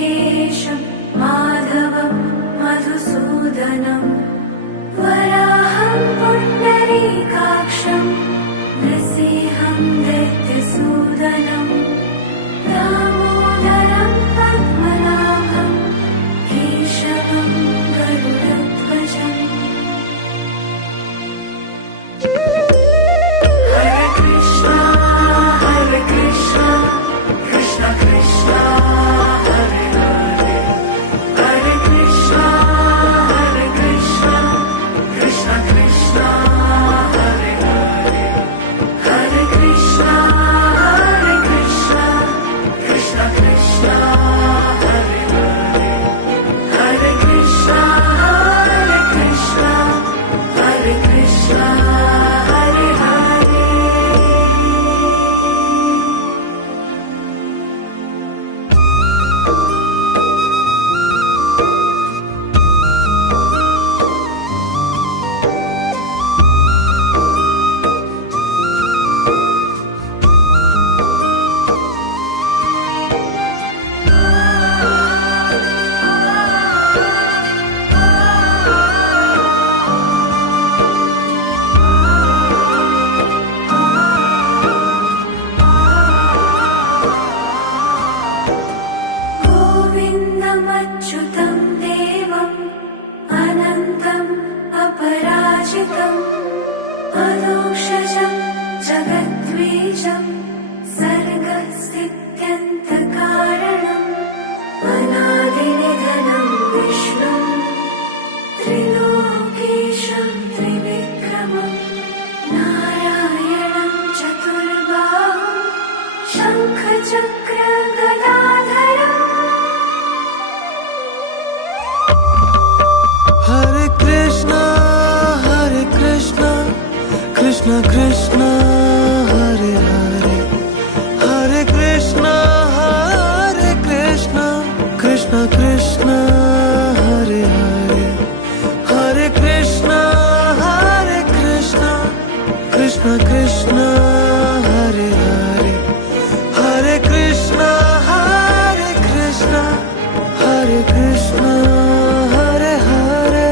ऋषिकेशं माधवं मधुसूदनं वराहं पुण्डरीकाक्षं नृसिंहं दैत्यसूदनं दामोदरं पद्मनाभं केशवं गरुडध्वजम्। हरे कृष्णा कृष्ण कृष्ण हरे हरे, हरे कृष्णा कृष्ण कृष्ण हरे हरे, हरे कृष्णा कृष्ण कृष्ण हरे हरे, हरे कृष्णा हरे कृष्ण हरे हरे। गोविन्दमच्युतं देवम् अनन्तम् अपराजितम् अदोक्षजं जगद्बीजं सर्गस्थित्यन्तकारणम् अनादिनिधनं विष्णुं त्रिलोकेशं त्रिविक्रमं नारायणं चतुर्बाहुं शङ्खचक्रगदाधरम्। हरे कृष्णा कृष्ण कृष्ण हरे हरे, हरे कृष्णा कृष्ण कृष्ण हरे हरे, हरे कृष्णा कृष्ण कृष्ण हरे हरे, हरे कृष्णा हरे कृष्ण हरे हरे।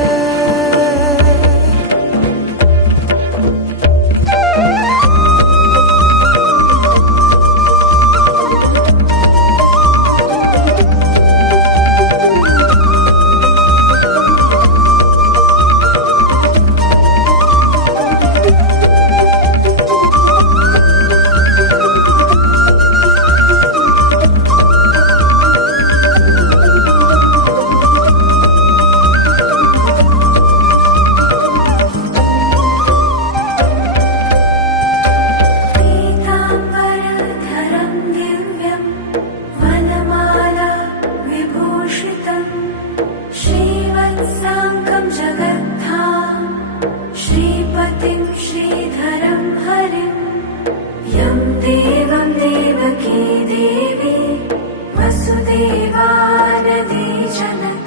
पीताम्बरधरं दिव्यं वनमाला विभूषितं श्रीवत्साङ्गं जगद्धाम श्रीपतिं श्रीधरं हरिं यं देवं देवकी देवी वसुदेवानदी जननी